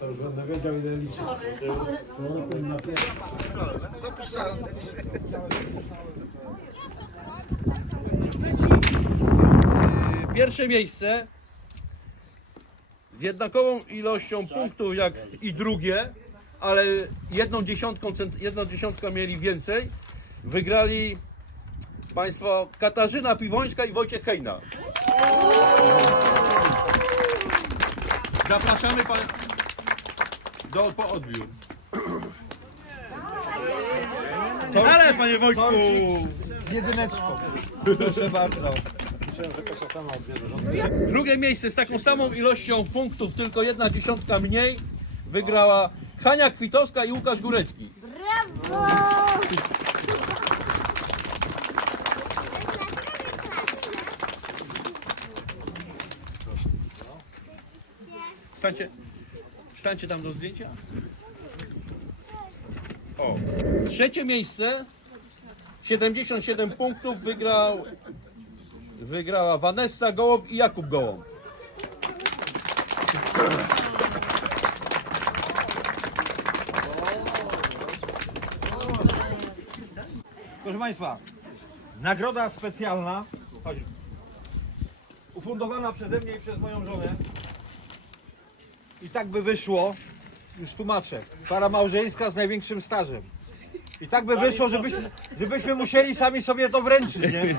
To już będę wiedział ile. To na. Pierwsze miejsce z jednakową ilością punktów jak i drugie, ale jedną dziesiątką, jedną dziesiątkę mieli więcej. Wygrali Państwo Katarzyna Piwońska i Wojciech Hejna. Zapraszamy pan do po odbiór. Ale panie Wojtku! Jedyneczką. Proszę bardzo. Drugie miejsce z taką samą ilością punktów, tylko jedna dziesiątka mniej, wygrała Hania Kwitowska i Łukasz Górecki. Stańcie, stańcie tam do zdjęcia. O. Trzecie miejsce, 77 punktów, wygrał, wygrała Vanessa Gołąb i Jakub Gołąb. Proszę Państwa, nagroda specjalna, ufundowana przeze mnie i przez moją żonę. I tak by wyszło, już tłumaczę, para małżeńska z największym stażem. I tak by wyszło, żebyśmy, żebyśmy musieli sami sobie to wręczyć, nie?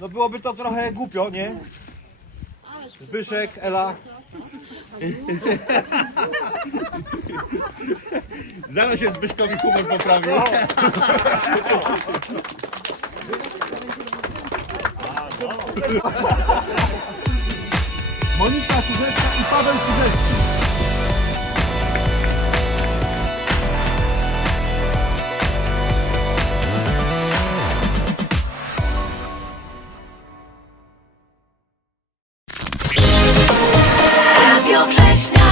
No byłoby to trochę głupio, nie? Zbyszek, Ela. Zaraz się Zbyszkowi humor poprawił. Monika Suzecka i Paweł Suzecki. Radio Września.